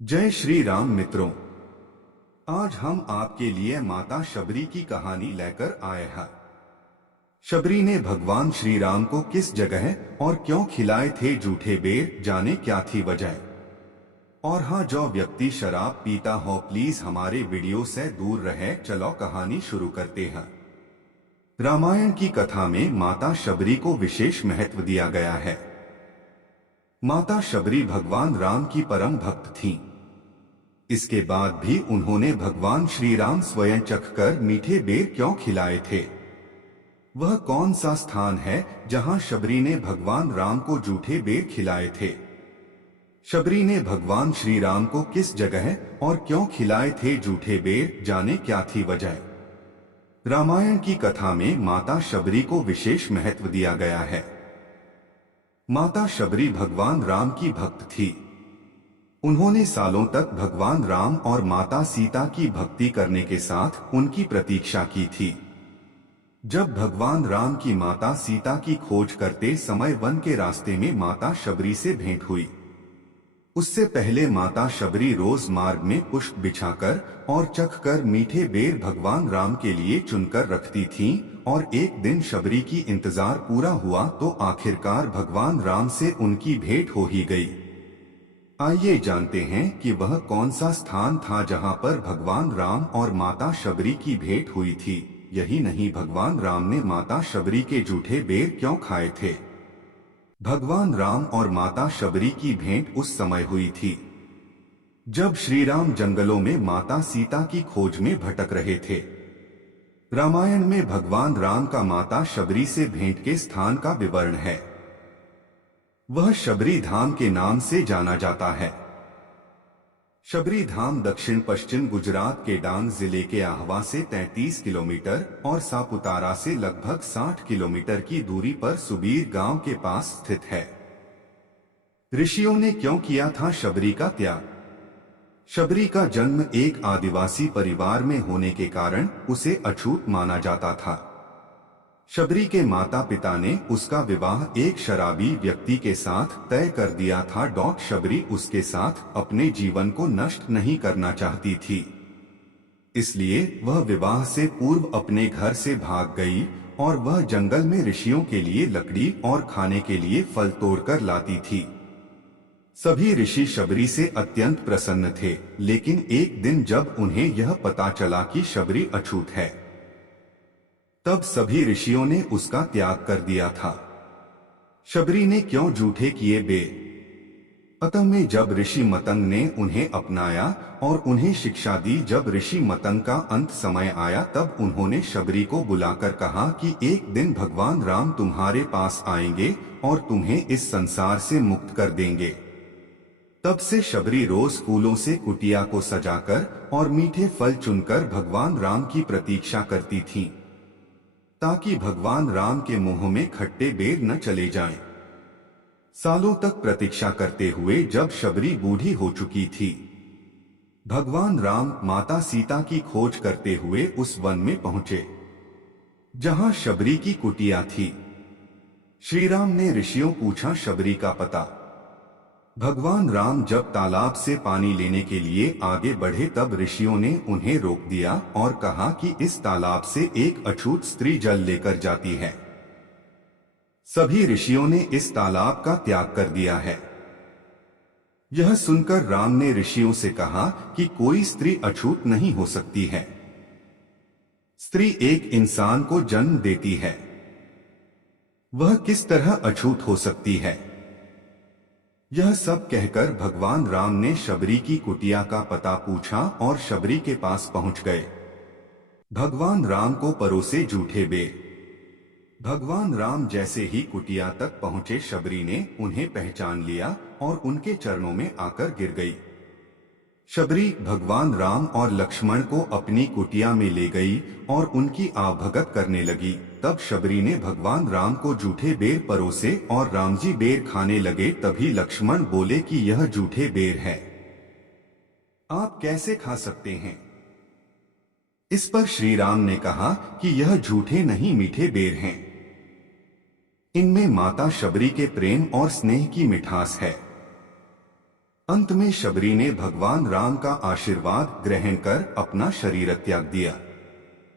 जय श्री राम मित्रों। आज हम आपके लिए माता शबरी की कहानी लेकर आए हैं। शबरी ने भगवान श्री राम को किस जगह और क्यों खिलाए थे जूठे बेर, जाने क्या थी वजह। और हाँ, जो व्यक्ति शराब पीता हो प्लीज हमारे वीडियो से दूर रहे। चलो कहानी शुरू करते हैं। रामायण की कथा में माता शबरी को विशेष महत्व दिया गया है। माता शबरी भगवान राम की परम भक्त थीं। इसके बाद भी उन्होंने भगवान श्री राम स्वयं चखकर मीठे बेर क्यों खिलाए थे। वह कौन सा स्थान है जहां शबरी ने भगवान राम को जूठे बेर खिलाए थे। शबरी ने भगवान श्री राम को किस जगह और क्यों खिलाए थे जूठे बेर, जाने क्या थी वजह। रामायण की कथा में माता शबरी को विशेष महत्व दिया गया है। माता शबरी भगवान राम की भक्त थी। उन्होंने सालों तक भगवान राम और माता सीता की भक्ति करने के साथ उनकी प्रतीक्षा की थी। जब भगवान राम की माता सीता की खोज करते समय वन के रास्ते में माता शबरी से भेंट हुई। उससे पहले माता शबरी रोज मार्ग में पुष्प बिछाकर और चखकर मीठे बेर भगवान राम के लिए चुनकर रखती थीं, और एक दिन शबरी की इंतजार पूरा हुआ तो आखिरकार भगवान राम से उनकी भेंट हो ही गई। आइए जानते हैं कि वह कौन सा स्थान था जहां पर भगवान राम और माता शबरी की भेंट हुई थी। यही नहीं, भगवान राम ने माता शबरी के जूठे बेर क्यों खाए थे। भगवान राम और माता शबरी की भेंट उस समय हुई थी जब श्री राम जंगलों में माता सीता की खोज में भटक रहे थे। रामायण में भगवान राम का माता शबरी से भेंट के स्थान का विवरण है। वह शबरी धाम के नाम से जाना जाता है। शबरी धाम दक्षिण पश्चिम गुजरात के डांग जिले के आहवा से 33 किलोमीटर और सापुतारा से लगभग 60 किलोमीटर की दूरी पर सुबीर गांव के पास स्थित है। ऋषियों ने क्यों किया था शबरी का त्याग। शबरी का जन्म एक आदिवासी परिवार में होने के कारण उसे अछूत माना जाता था। शबरी के माता पिता ने उसका विवाह एक शराबी व्यक्ति के साथ तय कर दिया था। शबरी उसके साथ अपने जीवन को नष्ट नहीं करना चाहती थी, इसलिए वह विवाह से पूर्व अपने घर से भाग गई और वह जंगल में ऋषियों के लिए लकड़ी और खाने के लिए फल तोड़कर लाती थी। सभी ऋषि शबरी से अत्यंत प्रसन्न थे, लेकिन एक दिन जब उन्हें यह पता चला कि शबरी अछूत है, तब सभी ऋषियों ने उसका त्याग कर दिया था। शबरी ने क्यों जूठे किए बेर। अतः में जब ऋषि मतंग ने उन्हें अपनाया और उन्हें शिक्षा दी, जब ऋषि मतंग का अंत समय आया तब उन्होंने शबरी को बुलाकर कहा कि एक दिन भगवान राम तुम्हारे पास आएंगे और तुम्हें इस संसार से मुक्त कर देंगे। तब से शबरी रोज फूलों से कुटिया को सजाकर और मीठे फल चुनकर भगवान राम की प्रतीक्षा करती थीं, ताकि भगवान राम के मुंह में खट्टे बेर न चले जाएं। सालों तक प्रतीक्षा करते हुए जब शबरी बूढ़ी हो चुकी थी, भगवान राम माता सीता की खोज करते हुए उस वन में पहुंचे जहां शबरी की कुटिया थी। श्री राम ने ऋषियों पूछा शबरी का पता। भगवान राम जब तालाब से पानी लेने के लिए आगे बढ़े तब ऋषियों ने उन्हें रोक दिया और कहा कि इस तालाब से एक अछूत स्त्री जल लेकर जाती है। सभी ऋषियों ने इस तालाब का त्याग कर दिया है। यह सुनकर राम ने ऋषियों से कहा कि कोई स्त्री अछूत नहीं हो सकती है। स्त्री एक इंसान को जन्म देती है, वह किस तरह अछूत हो सकती है। यह सब कहकर भगवान राम ने शबरी की कुटिया का पता पूछा और शबरी के पास पहुंच गए। भगवान राम को परोसे जूठे बेर। भगवान राम जैसे ही कुटिया तक पहुंचे, शबरी ने उन्हें पहचान लिया और उनके चरणों में आकर गिर गई। शबरी भगवान राम और लक्ष्मण को अपनी कुटिया में ले गई और उनकी आवभगत करने लगी। तब शबरी ने भगवान राम को जूठे बेर परोसे और रामजी बेर खाने लगे। तभी लक्ष्मण बोले कि यह जूठे बेर है, आप कैसे खा सकते हैं। इस पर श्री राम ने कहा कि यह झूठे नहीं मीठे बेर हैं। इनमें माता शबरी के प्रेम और स्नेह की मिठास है। अंत में शबरी ने भगवान राम का आशीर्वाद ग्रहण कर अपना शरीर त्याग दिया।